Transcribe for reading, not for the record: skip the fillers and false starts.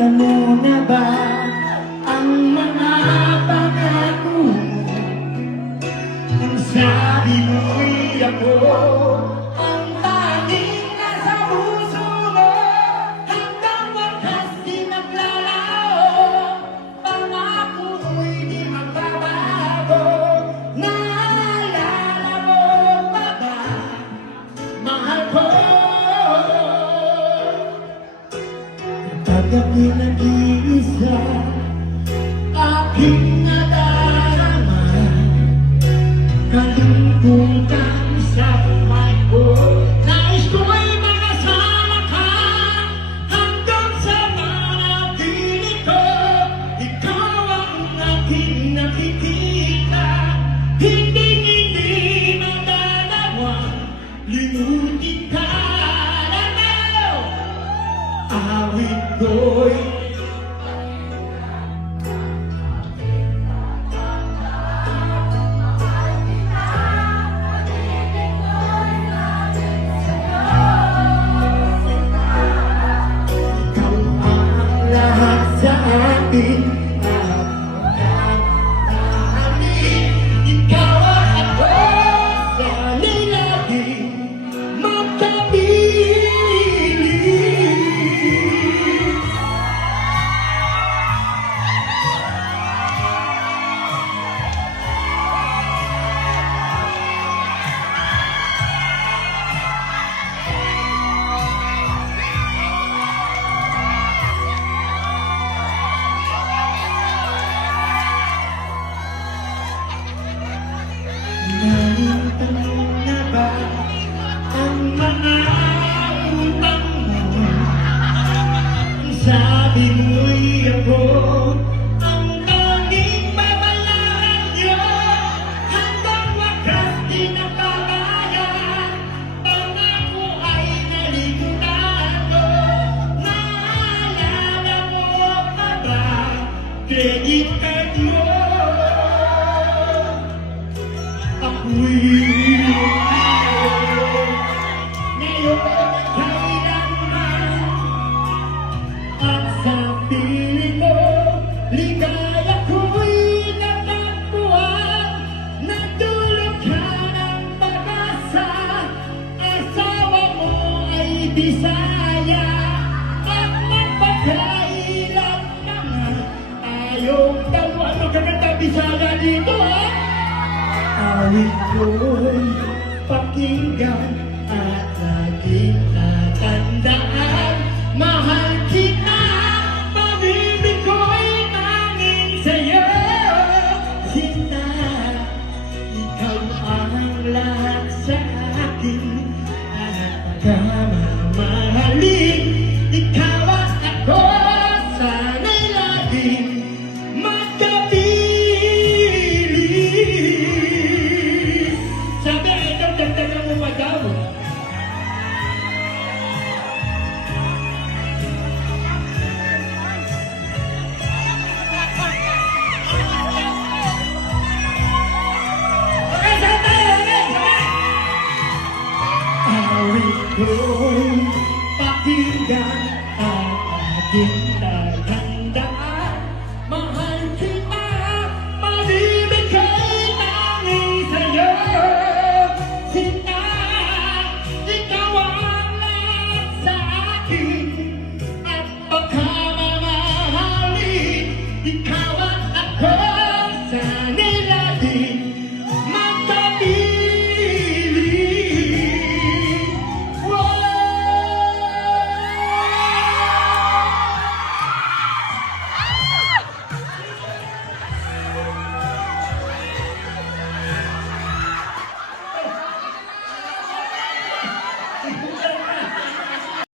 Nakalimutan mo na ba ang mga pangako mo? Ang sabi mo'y ako ang tanging nasa puso mo. Hanggang wakas di maglalaho, pangako mo'y di magbabago. Naalala mo pa ba, mahal ko? Kapag ako'y nag-iisa, aking nadarama kalungkutan sa buhay ko. Nais ko'y makasama ka hanggang sa managinip ko. Ikaw ang aking nakikita, hindi madadawang limutin ka. Awit ko'y ikaw ang lahat sa akin. Ikaw at ako, sana'y laging magkapiling. Nalimutan mo na ba ang mga utang mo? Ang sabi mo'y ako ang tanging babayaran niyo. Hanggang wakas di nababayan, pangako ay naligtaan ko. Naalala mo pa ba, credit card mo? Ako'y ngayon kailanman at sa piling mo, ligaya ko'y natagpuan. Nagdulot ka ng pag-asa, asawa mo ay Bisaya at magpagkailan na nga tayong dalawa. Ano kaganda Bisaya dito, ha? Awit ko'y pakinggan at laging tatandaan. Mahal kita, pag-ibig ko'y tanging sa'yo. Sinta, ikaw ang lahat sa akin at pagmamahalin. Ikaw at ako, sana'y laging magkapiling. Sabi, ikaw dagdagan mo pa daw. Okay, saan tayo? Okay. Awit ko'y pakinggan at aking tatandaan. Mahal kita.